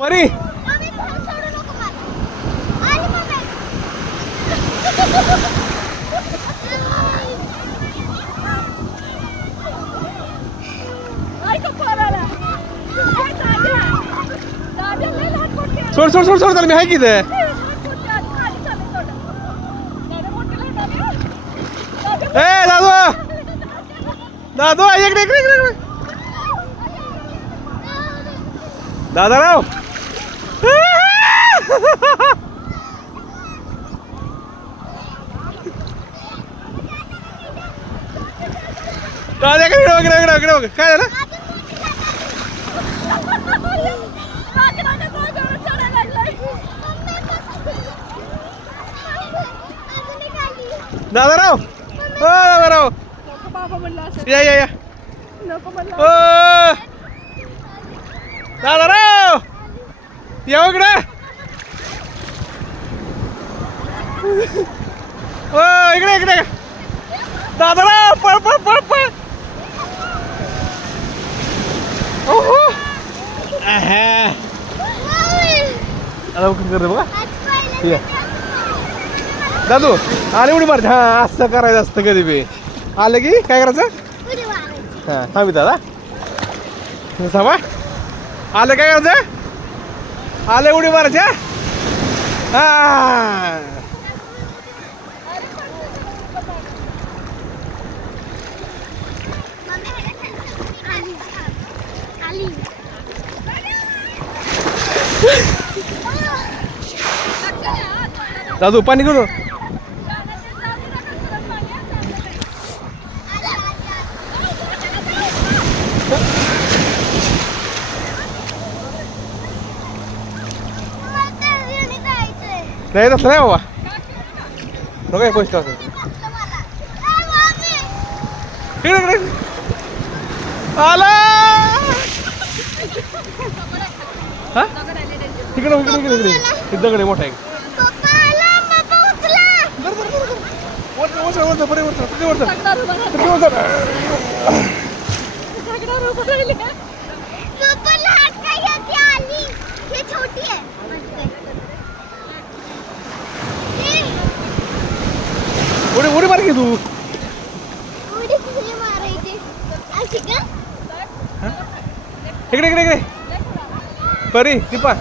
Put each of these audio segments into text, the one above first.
परी सोड सोड सोड सोड तर मी आहे की ते दादू दादू इकडे इकडे इकडे दादाराव दादा इकडे इकडे इकडे इकडे काय झालं दादाराव हो दादाराव या या या ओ दादाराव या इकडे ओ इकडे इकडे दादाराव पळ पळ पळ पळ ओहो आता कर बघा या दादू आले उडी मारते हा असं करायचं असतं कधी बी आलं की काय करायचं हा थांबी दादा थांबा आलं काय करायचं आले उडी मारायच्या हा दादू पाणी घेऊन नाही तसं नाही बाबा नको काय पैसे इकडे आला हा तिकडे इकडे इकडे इकडे दगड आहे मोठा आहे उडी उडी मार की तू इकडे इकडे इकडे परी दीपा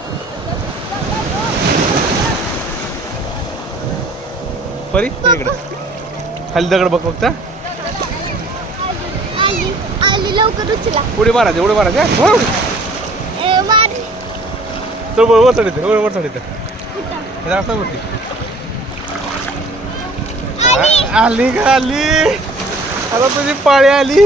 परी इकडे खाली दगड बघ फक्त लवकर उचला उडी मारायचे उडी मारायचे चल वर चढ येते वर चढ येते आली का आली आता तुझी पाळी आली